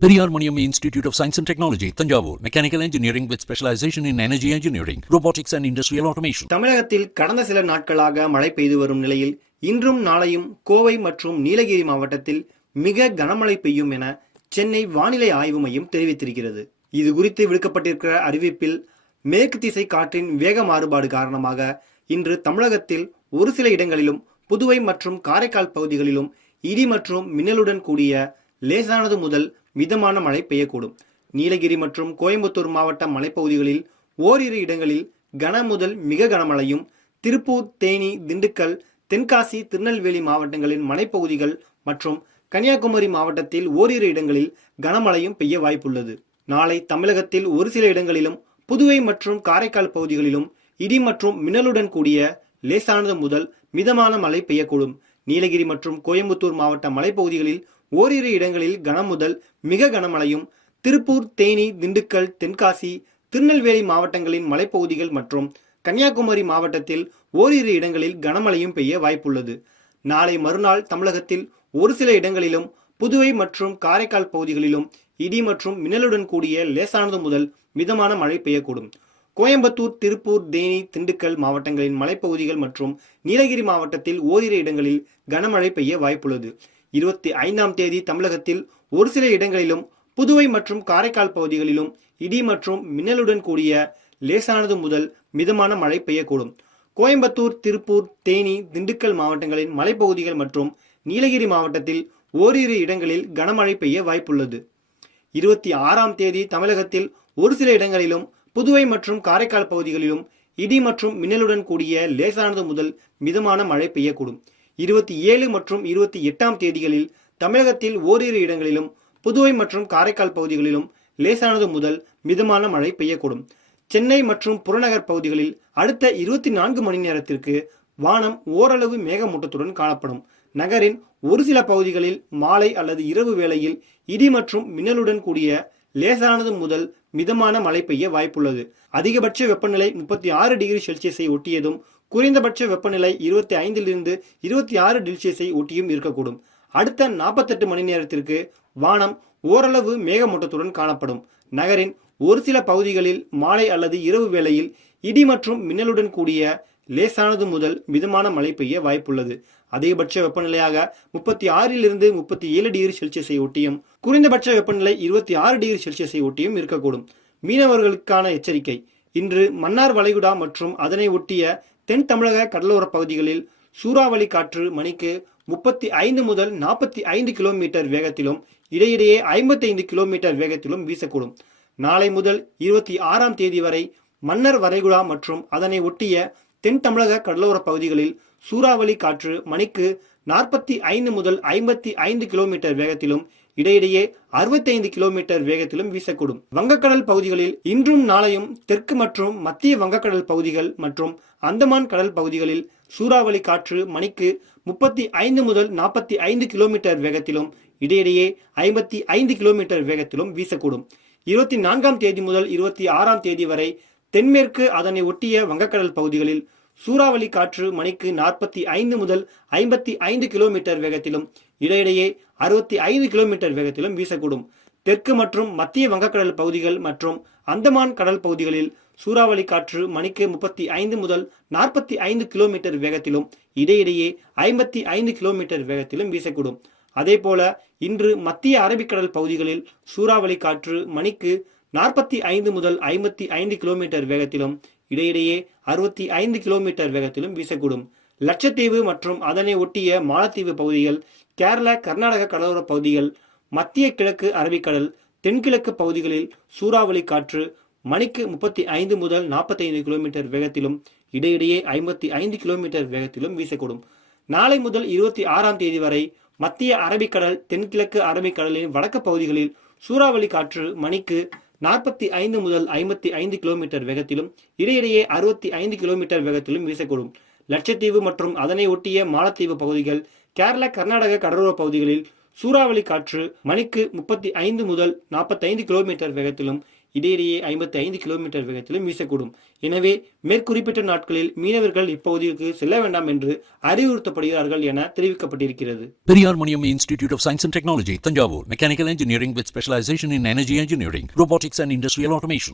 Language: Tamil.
Periyar Maniam Institute of Science and Technology, Tanjavur. Mechanical Engineering with specialization in Energy Engineering, Robotics and Industrial Automation. தமிழகத்தில் கடந்த சில நாட்களாக மழை பெய்து வரும் நிலையில் இன்றும் நாளையும் கோவை மற்றும் நீலகிரி மாவட்டத்தில் மிக கனமழை பெய்யும் என சென்னை வானிலை ஆய்வு மையம் தெரிவித்திருக்கிறது. இது குறித்து விடுக்கப்பட்டிருக்கிற அறிவிப்பில் மேற்கு திசை காற்றின் வேக மாறுபாடு காரணமாக இன்று தமிழகத்தில் ஒரு சில இடங்களிலும் புதுவை மற்றும் காரைக்கால் பகுதிகளிலும் இடி மற்றும் மின்னலுடன் கூடிய லேசானது முதல் மிதமான மழை பெய்யக்கூடும். நீலகிரி மற்றும் கோயம்புத்தூர் மாவட்ட மலைப்பகுதிகளில் ஓரிரு இடங்களில் கன முதல் மிக கனமழையும், திருப்பூர், தேனி, திண்டுக்கல், தென்காசி, திருநெல்வேலி மாவட்டங்களின் மலைப்பகுதிகள் மற்றும் கன்னியாகுமரி மாவட்டத்தில் ஓரிரு இடங்களில் கனமழையும் பெய்ய வாய்ப்புள்ளது. நாளை தமிழகத்தில் ஒரு சில இடங்களிலும் புதுவை மற்றும் காரைக்கால் பகுதிகளிலும் இடி மற்றும் மின்னலுடன் கூடிய லேசானது முதல் மிதமான மழை பெய்யக்கூடும். நீலகிரி மற்றும் கோயம்புத்தூர் மாவட்ட மலைப்பகுதிகளில் ஓரிரு இடங்களில் கன முதல் மிக கனமழையும், திருப்பூர், தேனி, திண்டுக்கல், தென்காசி, திருநெல்வேலி மாவட்டங்களின் மலைப்பகுதிகள் மற்றும் கன்னியாகுமரி மாவட்டத்தில் ஓரிரு இடங்களில் கனமழையும் பெய்ய வாய்ப்புள்ளது. நாளை மறுநாள் தமிழகத்தில் ஒரு சில இடங்களிலும் புதுவை மற்றும் காரைக்கால் பகுதிகளிலும் இடி மற்றும் மின்னலுடன் கூடிய லேசானது முதல் மிதமான மழை பெய்யக்கூடும். கோயம்புத்தூர், திருப்பூர், தேனி, திண்டுக்கல் மாவட்டங்களின் மலைப்பகுதிகள் மற்றும் நீலகிரி மாவட்டத்தில் ஓரிரு இடங்களில் கனமழை பெய்ய வாய்ப்புள்ளது. 25ஆம் தேதி தமிழகத்தில் ஒரு சில இடங்களிலும் புதுவை மற்றும் காரைக்கால் பகுதிகளிலும் இடி மற்றும் மின்னலுடன் கூடிய லேசானது முதல் மிதமான மழை பெய்யக்கூடும். கோயம்புத்தூர், திருப்பூர், தேனி, திண்டுக்கல் மாவட்டங்களின் மலைப்பகுதிகள் மற்றும் நீலகிரி மாவட்டத்தில் ஓரிரு இடங்களில் கனமழை பெய்ய வாய்ப்புள்ளது. 26ஆம் தேதி தமிழகத்தில் ஒரு சில இடங்களிலும் புதுவை மற்றும் காரைக்கால் பகுதிகளிலும் இடி மற்றும் மின்னலுடன் கூடிய லேசானது முதல் மிதமான மழை பெய்யக்கூடும். 27 மற்றும் 28ஆம் தேதிகளில் தமிழகத்தில் ஓரிரு இடங்களிலும் புதுவை மற்றும் காரைக்கால் பகுதிகளிலும் லேசானது முதல் மிதமான மழை பெய்யக்கூடும். சென்னை மற்றும் புறநகர் பகுதிகளில் அடுத்த 24 மணி நேரத்திற்கு வானம் ஓரளவு மேகமூட்டத்துடன் காணப்படும். நகரின் ஒரு சில பகுதிகளில் மாலை அல்லது இரவு வேளையில் இடி மற்றும் மின்னலுடன் கூடிய லேசானது முதல் மிதமான மழை பெய்ய வாய்ப்புள்ளது. அதிகபட்ச வெப்பநிலை 36 டிகிரி செல்சியஸை ஒட்டியதும் குறைந்தபட்ச வெப்பநிலை 25 26 டிகிரி செல்சியஸை ஒட்டியும் இருக்கக்கூடும். அடுத்த 48 மணி நேரத்திற்கு வானம் ஓரளவு மேகமூட்டத்துடன் காணப்படும். நகரின் ஒரு சில பகுதிகளில் மாலை அல்லது இரவு வேளையில் இடி மற்றும் மின்னலுடன் கூடிய லேசானது முதல் மிதமான மழை பெய்ய வாய்ப்புள்ளது. அதிகபட்ச வெப்பநிலையாக 36 37 டிகிரி செல்சியஸை ஒட்டியும் குறைந்தபட்ச வெப்பநிலை 26 டிகிரி செல்சியஸை ஒட்டியும் இருக்கக்கூடும். மீனவர்களுக்கான எச்சரிக்கை. இன்று மன்னார் வளைகுடா மற்றும் அதனை ஒட்டிய தென் தமிழக கடலோர பகுதிகளில் சூறாவளி காற்று மணிக்கு 35 முதல் 45 கிலோமீட்டர் வேகத்திலும் இடையிடையே 55 கிலோமீட்டர் வேகத்திலும் வீசக்கூடும். நாளை முதல் 26ஆம் தேதி வரை மன்னார் வளைகுடா மற்றும் அதனை ஒட்டிய தென் தமிழக கடலோர பகுதிகளில் சூறாவளி காற்று மணிக்கு 45 முதல் 55 கிலோமீட்டர் வேகத்திலும் இடையிடையே 65 கிலோமீட்டர் வேகத்திலும் வீசக்கூடும். வங்கக்கடல் பகுதிகளில் இன்றும் நாளையும் தெற்கு மற்றும் மத்திய வங்கக்கடல் பகுதிகள் மற்றும் அந்தமான் கடல் பகுதிகளில் சூறாவளி காற்று மணிக்கு 35 முதல் 45 கிலோமீட்டர் வேகத்திலும் இடையிடையே 55 கிலோமீட்டர் வேகத்திலும் வீசக்கூடும். 24ஆம் தேதி முதல் 26ஆம் தேதி வரை தென்மேற்கு அதனை ஒட்டிய வங்கக்கடல் பகுதிகளில் சூறாவளி காற்று மணிக்கு 45 முதல் 55 கிலோமீட்டர் வேகத்திலும் இடையிடையே 65 கிலோமீட்டர் வேகத்திலும் வீசக்கூடும். தெற்கு மற்றும் மத்திய வங்கக்கடல் பகுதிகள் மற்றும் அந்தமான் கடல் பகுதிகளில் சூறாவளி காற்று மணிக்கு 35 முதல் 45 கிலோமீட்டர் வேகத்திலும் இடையிடையே 55 கிலோமீட்டர் வேகத்திலும் வீசக்கூடும். அதேபோல இன்று மத்திய அரபிக்கடல் பகுதிகளில் சூறாவளி காற்று மணிக்கு 45 முதல் 55 கிலோமீட்டர் வேகத்திலும் இடையிடையே 65 கிலோமீட்டர் வேகத்திலும் வீசக்கூடும். லட்சத்தீவு மற்றும் அதனை ஒட்டிய மாலத்தீவு பகுதிகள், கேரளா, கர்நாடக கடலோர பகுதிகள், மத்திய கிழக்கு அரபிக்கடல், தென்கிழக்கு பகுதிகளில் சூறாவளி காற்று மணிக்கு 35 முதல் 45 கிலோமீட்டர் வேகத்திலும் இடையிடையே 55 கிலோமீட்டர் வேகத்திலும் வீசக்கூடும். நாளை முதல் 26ஆம் தேதி வரை மத்திய அரபிக்கடல், தென்கிழக்கு அரபிக்கடலின் வடக்கு பகுதிகளில் சூறாவளி காற்று மணிக்கு 45 முதல் 55 கிலோமீட்டர் வேகத்திலும் இடையிடையே 65 கிலோமீட்டர் வேகத்திலும் வீசக்கூடும். லட்சத்தீவு மற்றும் அதனை ஒட்டிய மாலத்தீவு பகுதிகள், கேரளா, கர்நாடக கடலோர பகுதிகளில் சூறாவளி காற்று மணிக்கு 35 முதல் 45 கிலோமீட்டர் வேகத்திலும் இடையிடையே 55 கிலோமீட்டர் வேகத்திலும் வீசக்கூடும். எனவே மேற்குறிப்பிட்ட நாட்களில் மீனவர்கள் இப்பகுதிக்கு செல்ல வேண்டாம் என்று அறிவுறுத்தப்படுகிறார்கள் என தெரிவிக்கப்பட்டிருக்கிறது. Periyar Maniam Institute of Science and Technology, Tanjavur, Mechanical Engineering with specialization in energy engineering, robotics and industrial automation.